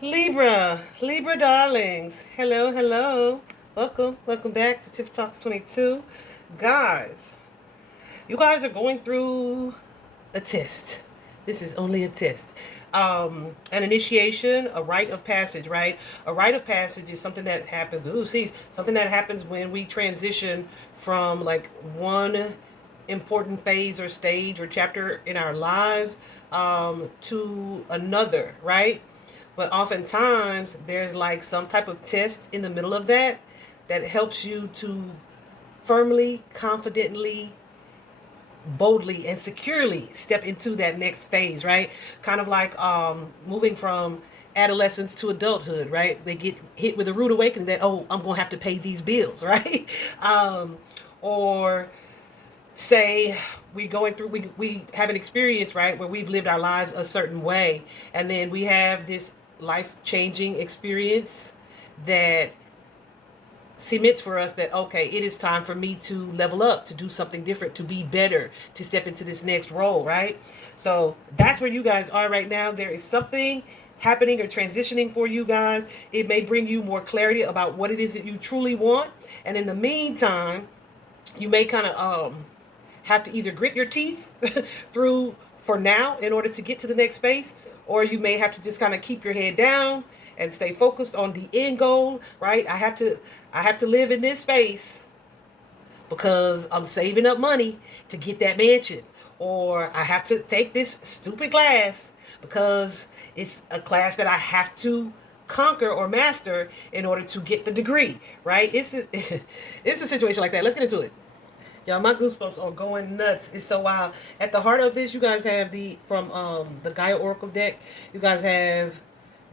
Libra darlings. Hello, hello. Welcome back to Tiff Talks 22. Guys, you guys are going through a test. This is only a test. An initiation, a rite of passage, right? A rite of passage is something that happens, something that happens when we transition from like one important phase or stage or chapter in our lives to another, right? But oftentimes there's like some type of test in the middle of that helps you to firmly, confidently, boldly, and securely step into that next phase, right? Kind of like moving from adolescence to adulthood, right? They get hit with a rude awakening that, oh, I'm going to have to pay these bills, right? Or say we have an experience, right, where we've lived our lives a certain way, and then we have this life changing experience that cements for us that, okay, it is time for me to level up, to do something different, to be better, to step into this next role, right? So that's where you guys are right now. There is something happening or transitioning for you guys. It may bring you more clarity about what it is that you truly want, and in the meantime you may kind of have to either grit your teeth through for now in order to get to the next space, or you may have to just kind of keep your head down and stay focused on the end goal, right? I have to live in this space because I'm saving up money to get that mansion, or I have to take this stupid class because it's a class that I have to conquer or master in order to get the degree, right? It's a situation like that. Let's get into it. Y'all, my goosebumps are going nuts. It's so wild. At the heart of this, you guys have from the Gaia Oracle deck. You guys have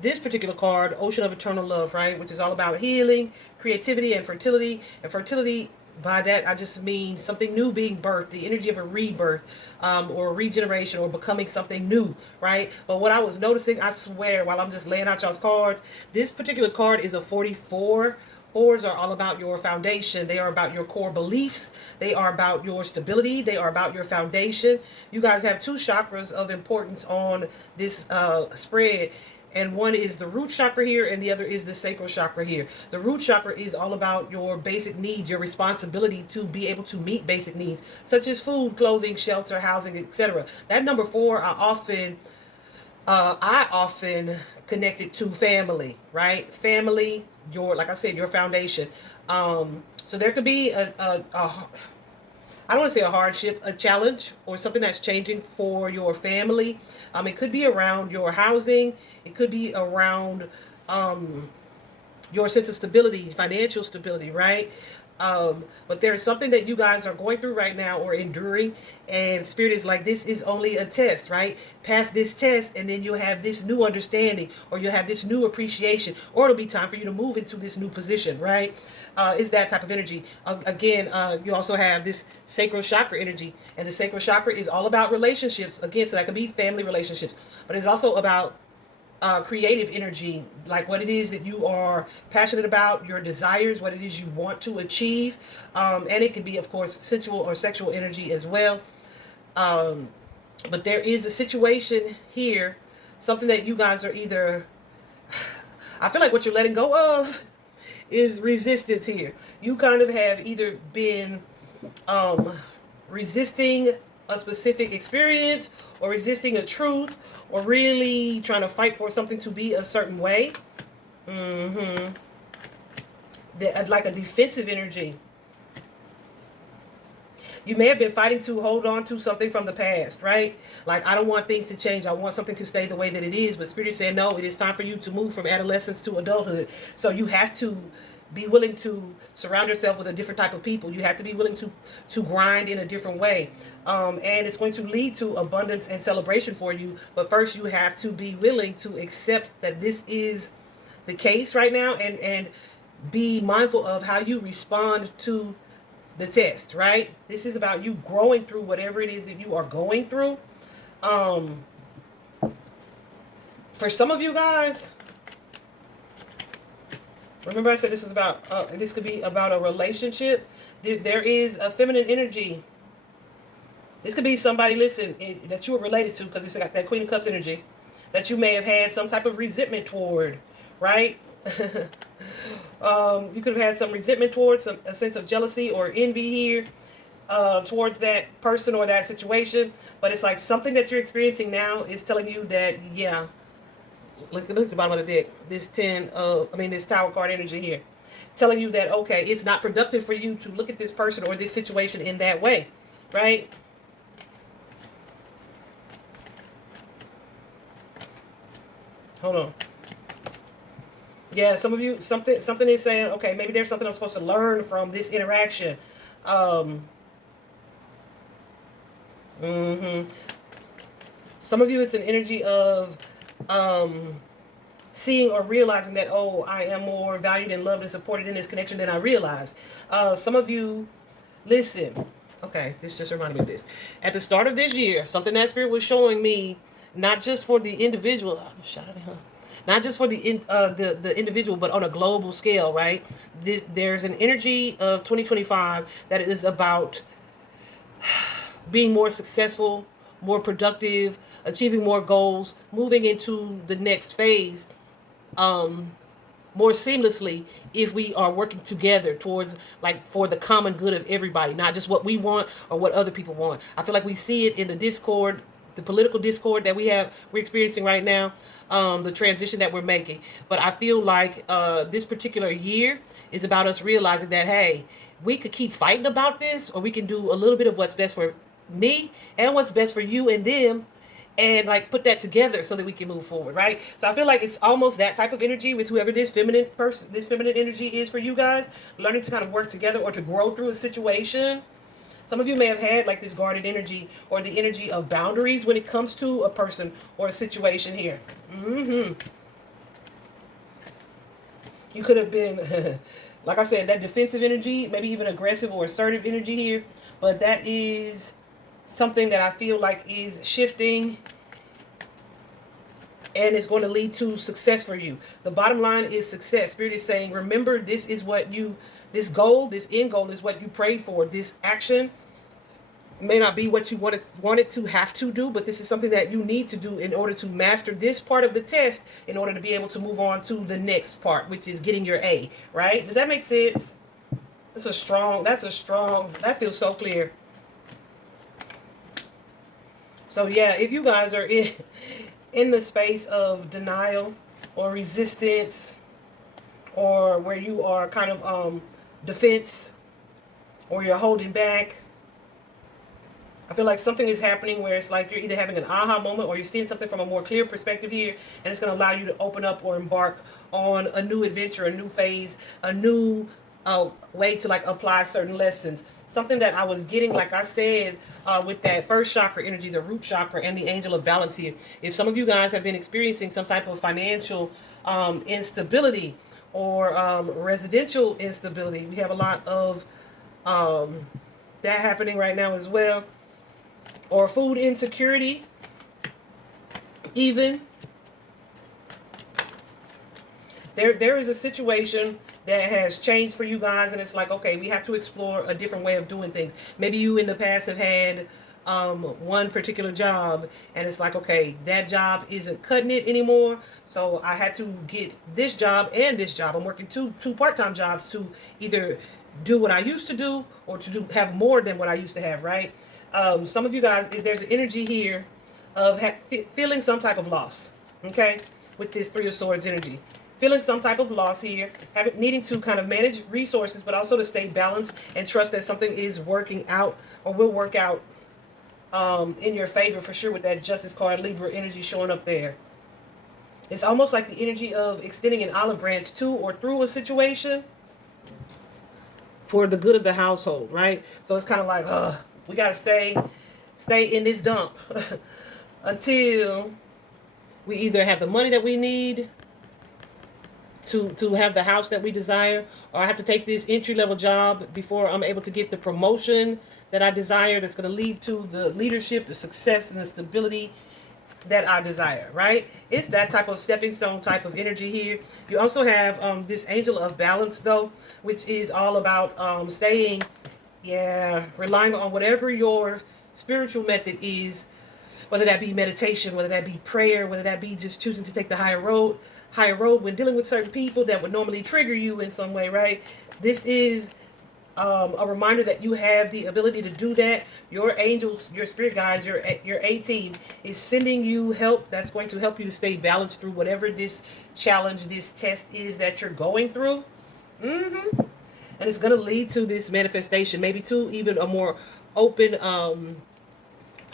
this particular card, Ocean of Eternal Love, right? Which is all about healing, creativity, and fertility. And fertility, by that, I just mean something new being birthed, the energy of a rebirth, or regeneration, or becoming something new, right? But what I was noticing, I swear, while I'm just laying out y'all's cards, this particular card is a 44. Fours are all about your foundation. They are about your core beliefs. They are about your stability. They are about your foundation. You guys have two chakras of importance on this spread. And one is the root chakra here, and the other is the sacral chakra here. The root chakra is all about your basic needs, your responsibility to be able to meet basic needs, such as food, clothing, shelter, housing, etc. That number four, I often connect it to family, right? Family, like I said, your foundation. So there could be I don't want to say a hardship, a challenge, or something that's changing for your family. It could be around your housing. It could be around your sense of stability, financial stability, right? But there's something that you guys are going through right now or enduring, and Spirit is like, this is only a test, right? Pass this test, and then you'll have this new understanding, or you'll have this new appreciation, or it'll be time for you to move into this new position, right? Is that type of energy. Again, you also have this sacral chakra energy, and the sacral chakra is all about relationships. Again, so that could be family relationships, but it's also about creative energy, like what it is that you are passionate about, your desires, what it is you want to achieve. And it can be, of course, sensual or sexual energy as well. But there is a situation here, something that you guys are either, I feel like what you're letting go of is resistance here. You kind of have either been resisting a specific experience, or resisting a truth, or really trying to fight for something to be a certain way. Like a defensive energy. You may have been fighting to hold on to something from the past, right? Like, I don't want things to change. I want something to stay the way that it is. But Spirit is saying, no, it is time for you to move from adolescence to adulthood. So you have to be willing to surround yourself with a different type of people. You have to be willing to grind in a different way. And it's going to lead to abundance and celebration for you. But first, you have to be willing to accept that this is the case right now, and be mindful of how you respond to the test, right? This is about you growing through whatever it is that you are going through. For some of you guys, remember I said this was about, this could be about a relationship. There is a feminine energy. This could be somebody, listen, that you are related to, because it's got that Queen of Cups energy. that you may have had some type of resentment toward, right? You could have had some resentment towards, a sense of jealousy or envy here towards that person or that situation. But it's like something that you're experiencing now is telling you that, yeah, look at the bottom of the deck. This this Tower card energy here, telling you that, okay, it's not productive for you to look at this person or this situation in that way, right? Hold on. Yeah, some of you, something is saying, okay, maybe there's something I'm supposed to learn from this interaction. Some of you, it's an energy of seeing or realizing that, oh, I am more valued and loved and supported in this connection than I realized. Some of you, listen, okay, this just reminded me of this. At the start of this year, something that Spirit was showing me, not just for the individual, not just for the individual, but on a global scale, right? There's an energy of 2025 that is about being more successful, more productive, achieving more goals, moving into the next phase more seamlessly if we are working together towards, like, for the common good of everybody, not just what we want or what other people want. I feel like we see it in the discord, the political discord that we're experiencing right now, the transition that we're making. But I feel like this particular year is about us realizing that, hey, we could keep fighting about this, or we can do a little bit of what's best for me and what's best for you and them, and like put that together so that we can move forward, right? So I feel like it's almost that type of energy with whoever this feminine energy is for you guys, learning to kind of work together or to grow through a situation. Some of you may have had like this guarded energy or the energy of boundaries when it comes to a person or a situation here. You could have been, like I said, that defensive energy, maybe even aggressive or assertive energy here. But that is something that I feel like is shifting and is going to lead to success for you. The bottom line is success. Spirit is saying, remember, this is what you, this goal, this end goal is what you prayed for. This action may not be what you wanted to have to do, but this is something that you need to do in order to master this part of the test, in order to be able to move on to the next part, which is getting your A, right? Does that make sense? That's a strong, that feels so clear. So yeah, if you guys are in the space of denial or resistance, or where you are kind of defense, or you're holding back, I feel like something is happening where it's like you're either having an aha moment or you're seeing something from a more clear perspective here, and it's going to allow you to open up or embark on a new adventure, a new phase, a new way to like apply certain lessons. Something that I was getting, like I said, with that first chakra energy, the root chakra, and the angel of balance here. If some of you guys have been experiencing some type of financial instability or residential instability, we have a lot of that happening right now as well. Or food insecurity, even. There is a situation that has changed for you guys, and it's like, okay, we have to explore a different way of doing things. Maybe you in the past have had one particular job, and it's like, okay, that job isn't cutting it anymore, so I had to get this job and this job. I'm working two part-time jobs to either do what I used to do or to have more than what I used to have, right? Some of you guys, there's an energy here of feeling some type of loss, okay, with this Three of Swords energy. Feeling some type of loss here, needing to kind of manage resources, but also to stay balanced and trust that something is working out or will work out in your favor for sure, with that Justice card, Libra energy showing up there. It's almost like the energy of extending an olive branch to or through a situation for the good of the household, right? So it's kind of like, we got to stay in this dump until we either have the money that we need to have the house that we desire, or I have to take this entry-level job before I'm able to get the promotion that I desire, that's going to lead to the leadership, the success, and the stability that I desire, right? It's that type of stepping stone type of energy here. You also have this angel of balance, though, which is all about relying on whatever your spiritual method is whether that be meditation, whether that be prayer, whether that be just choosing to take the higher road when dealing with certain people that would normally trigger you in some way, right? This is a reminder that you have the ability to do that. Your angels, your spirit guides, your A team is sending you help that's going to help you to stay balanced through whatever this challenge, this test is that you're going through. And it's going to lead to this manifestation, maybe to even a more open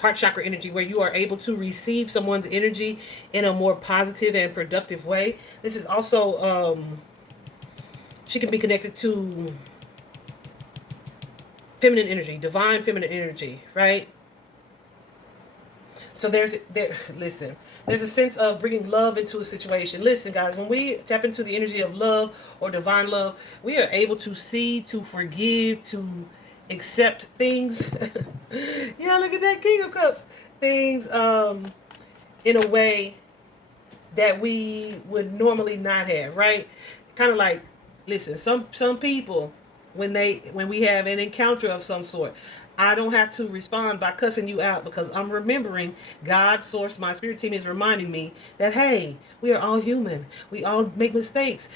heart chakra energy, where you are able to receive someone's energy in a more positive and productive way. This is also she can be connected to feminine energy, divine feminine energy, right? So listen, there's a sense of bringing love into a situation. Listen, guys, when we tap into the energy of love or divine love, we are able to see, to forgive, to accept things. Yeah, look at that King of Cups. Things in a way that we would normally not have, right? Kind of like, listen, some people, when we have an encounter of some sort, I don't have to respond by cussing you out, because I'm remembering God, source, my spirit team is reminding me that, hey, we are all human. We all make mistakes.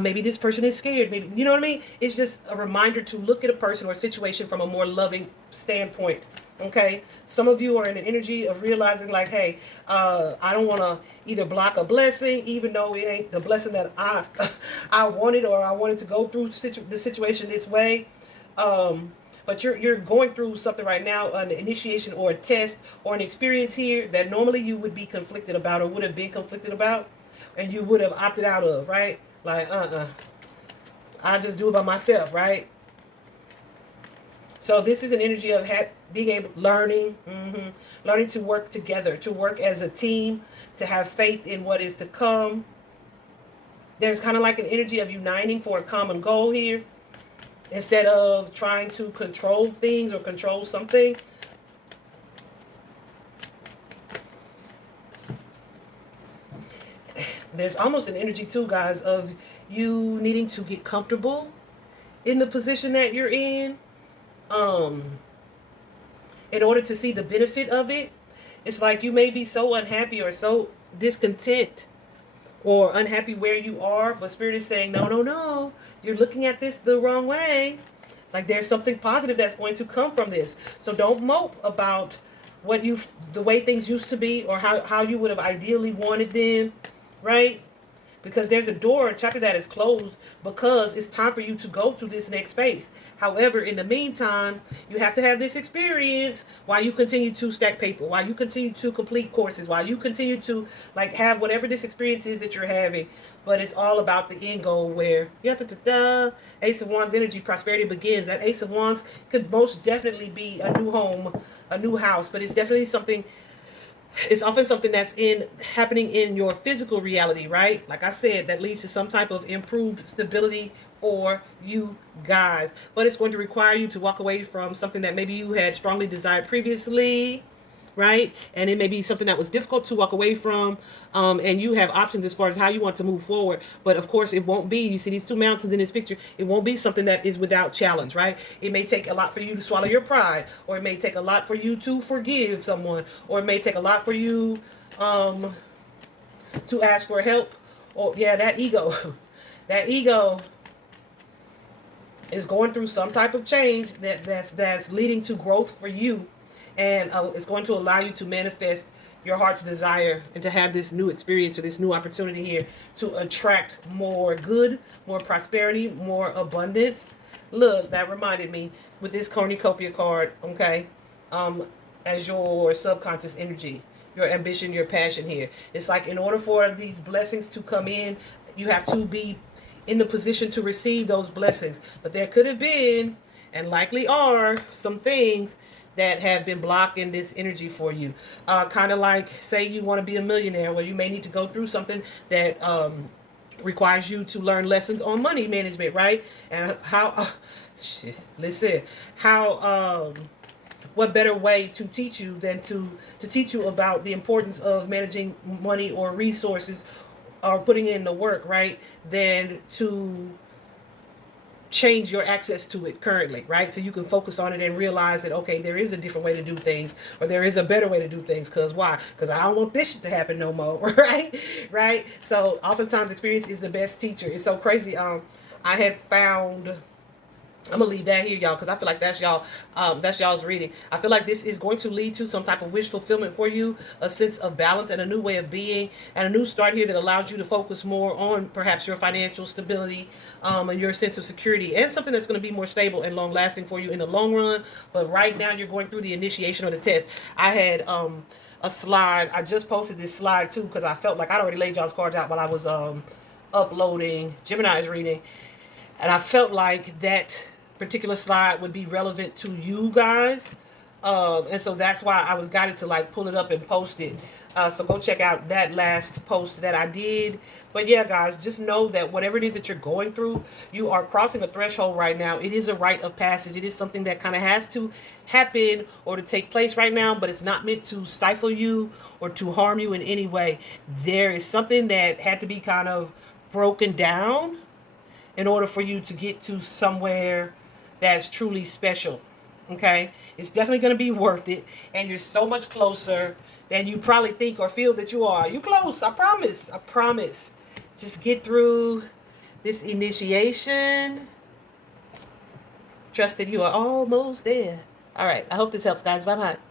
Maybe this person is scared. Maybe, you know what I mean? It's just a reminder to look at a person or a situation from a more loving standpoint. Okay, some of you are in an energy of realizing like, hey, I don't want to either block a blessing, even though it ain't the blessing that I wanted, or I wanted to go through the situation this way. But you're going through something right now, an initiation or a test or an experience here that normally you would be conflicted about, or would have been conflicted about, and you would have opted out of, right? Like, I just do it by myself, right? So this is an energy of being able, learning to work together, to work as a team, to have faith in what is to come. There's kind of like an energy of uniting for a common goal here, instead of trying to control things or control something. There's almost an energy too, guys, of you needing to get comfortable in the position that you're in order to see the benefit of it. It's like you may be so unhappy or so discontent or unhappy where you are, but Spirit is saying, no, no, no, you're looking at this the wrong way. Like, there's something positive that's going to come from this. So don't mope about the way things used to be, or how you would have ideally wanted them, right? Because there's a door, a chapter that is closed, because it's time for you to go to this next phase. However, in the meantime, you have to have this experience while you continue to stack paper, while you continue to complete courses, while you continue to like have whatever this experience is that you're having. But it's all about the end goal, where Ace of Wands energy, prosperity begins. That Ace of Wands could most definitely be a new home, a new house, but it's definitely something. It's often something that's happening in your physical reality, right? Like I said, that leads to some type of improved stability for you guys. But it's going to require you to walk away from something that maybe you had strongly desired previously, right? And it may be something that was difficult to walk away from, and you have options as far as how you want to move forward. But of course, it won't be, you see these two mountains in this picture, it won't be something that is without challenge, right? It may take a lot for you to swallow your pride, or it may take a lot for you to forgive someone, or it may take a lot for you to ask for help. Or that ego that ego is going through some type of change that's leading to growth for you. And it's going to allow you to manifest your heart's desire and to have this new experience or this new opportunity here to attract more good, more prosperity, more abundance. Look, that reminded me with this cornucopia card, okay, as your subconscious energy, your ambition, your passion here. It's like, in order for these blessings to come in, you have to be in the position to receive those blessings. But there could have been, and likely are, some things that have been blocking this energy for you. Kind of like, say you want to be a millionaire, where you may need to go through something that requires you to learn lessons on money management, right? And what better way to teach you than to teach you about the importance of managing money or resources, or putting in the work, right? Than to change your access to it currently, right? So you can focus on it and realize that, okay, there is a different way to do things, or there is a better way to do things. Because why? Because I don't want this shit to happen no more, right? Right? So oftentimes experience is the best teacher. It's so crazy. I had found, I'm gonna leave that here, y'all, because I feel like that's y'all's reading. I feel like this is going to lead to some type of wish fulfillment for you, a sense of balance and a new way of being, and a new start here that allows you to focus more on perhaps your financial stability, and your sense of security, and something that's going to be more stable and long lasting for you in the long run. But right now, you're going through the initiation of the test. I had a slide. I just posted this slide too because I felt like I'd already laid y'all's cards out while I was uploading Gemini's reading, and I felt like that particular slide would be relevant to you guys. And so that's why I was guided to like pull it up and post it. So go check out that last post that I did. But yeah, guys, just know that whatever it is that you're going through, you are crossing a threshold right now. It is a rite of passage. It is something that kind of has to happen or to take place right now, but it's not meant to stifle you or to harm you in any way. There is something that had to be kind of broken down in order for you to get to somewhere that's truly special. Okay? It's definitely going to be worth it. And you're so much closer than you probably think or feel that you are. You close. I promise. I promise. Just get through this initiation. Trust that you are almost there. All right. I hope this helps, guys. Bye-bye.